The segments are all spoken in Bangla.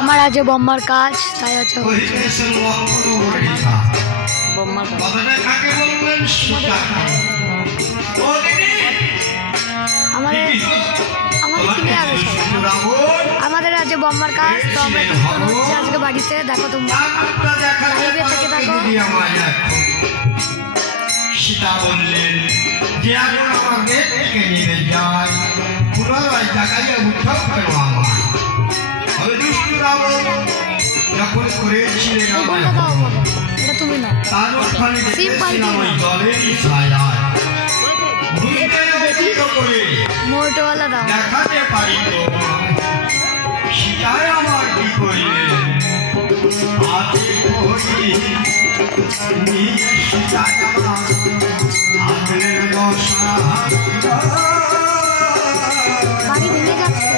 আমার আজ বম্মার কাজ, তাই আছে বম্মার আমাদের আজ বম্মার কাজ। তো আমরা কীর্তন হচ্ছে আজকে বাড়িতে, দেখো তোমরা লাইভে থেকে দেখো। সীতা বললেন যে এখন আমাদের থেকে নিয়ে যায়, পুনরায় জাগাইয়া উৎসব করো আমার। হবে দুষ্ট রাবণ যখন করেছিলেন তুমি না তার ওখানে দেখেছিলাম ওই দলের ছায়ায় মোটওয়ালা দাও দেখাতে পারি তো সীতায় আমার কি করিলেন হাতে করি নিয়ে সীতায় আমার হাতের দশা বাড়ি ভেঙে যাচ্ছে।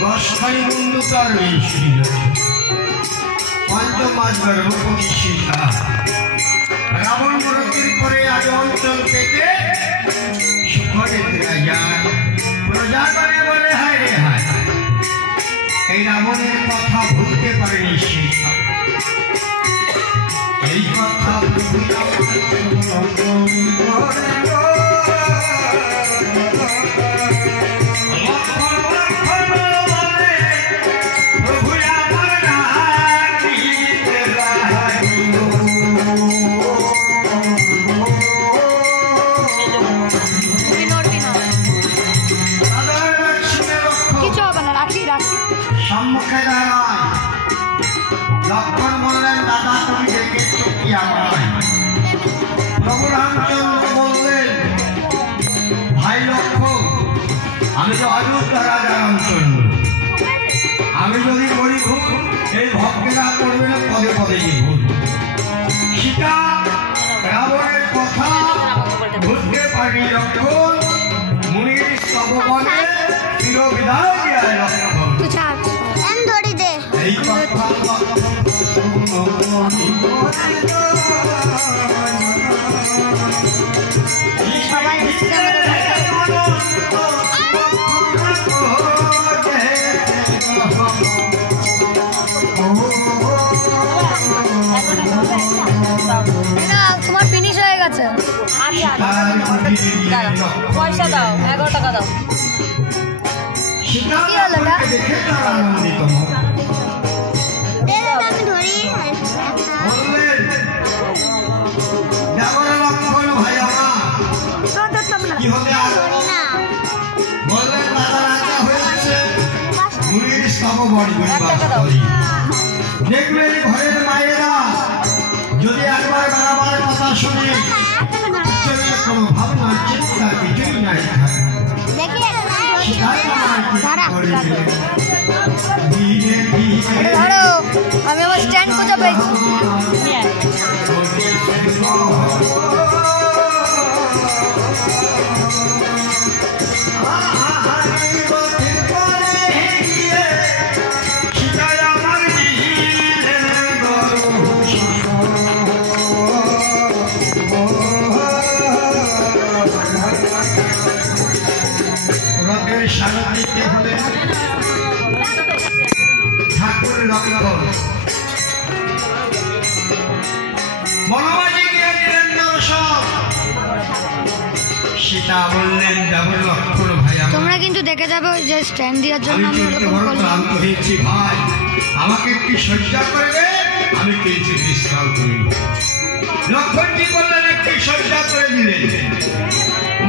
বর্ষায় মন্দুকার হয়েছিল পঞ্চমাস গর্ভবতী সীতা রাবণ মূর্তির করে আজ অঞ্চল পেতে সুখের রাজা প্রজা করে বলে হায় রে হায়। এই রাবণের কথা ভুলতে পারেনি সীতা, এই কথা সম্মুখে দাঁড়ায়। লক্ষণ বললেন দাদা তুমি দেখেছো কি আমায়? প্রভু রামচন্দ্র বললেন ভাই লক্ষণ আমি তো অযোধ্যা রাজা রামচন্দ্র, আমি যদি করি ভুল এই ভক্তেরা করবে না পদে পদে যে ভুল। সীতা রাবণের কথা বুঝতে পারি লক্ষণ মুনির স্তববনে চিরবিদায় দিয়ায় লক্ষণ এই কথা সবাই তোমার ফিনিশ হয়ে গেছে। পয়সা দাও, 11 টাকা দাও। দেখবেন ঘরের মায়েরা যদি একবার বারবার কথা শুনে কোনো ভাবনা চিন্তা কিছুই নাই ধীরে ধীরে লক্ষণ বনবাসী গিয়ে দিলেন দর্শন। সীতা বললেন যাব লক্ষণ ভাই তোমরা কিন্তু দেখে যাবে ওই যে স্ট্যান্ড দেওয়ার জন্য আমি আমি চলতে ওরকম বড় করলাম। ক্লান্ত হয়েছি ভাই, আমাকে একটু সজ্জা করে দে, আমি কিছু বিশ্রাম করি। লক্ষণ কি করলেন, একটু সজ্জা করে দিলেন।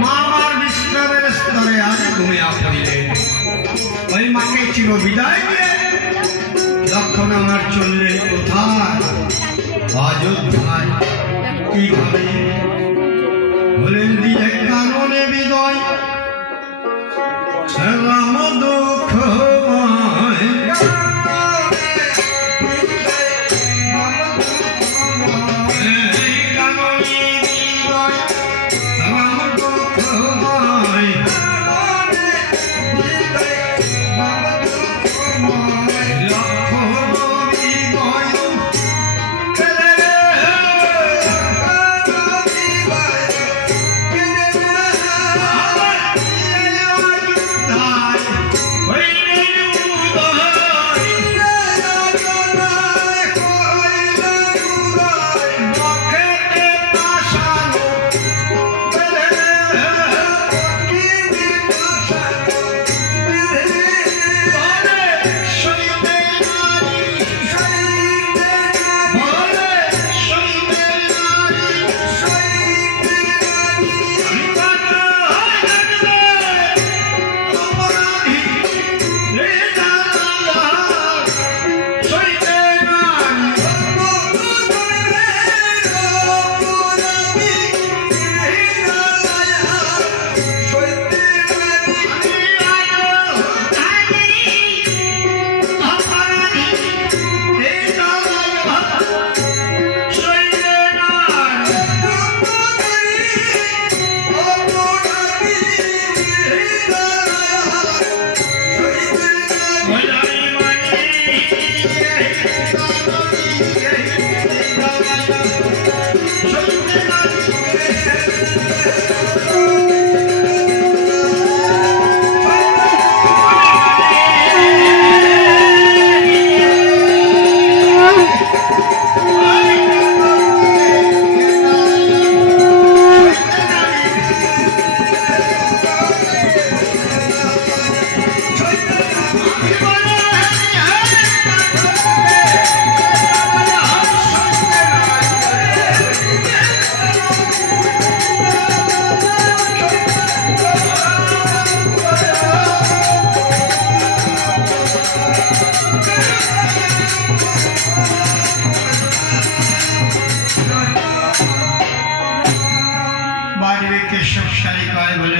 মা আমার বিশ্রামের স্তরে আজ ঘুমিয়া পড়িলেন। ওই মাকে চির বিদায় দিয়ে লক্ষণ আমার চললেন কোথায়, অযোধ্যায়। কিভাবে বলেন দিয়ে কারণে বিদয় রাম দুঃখ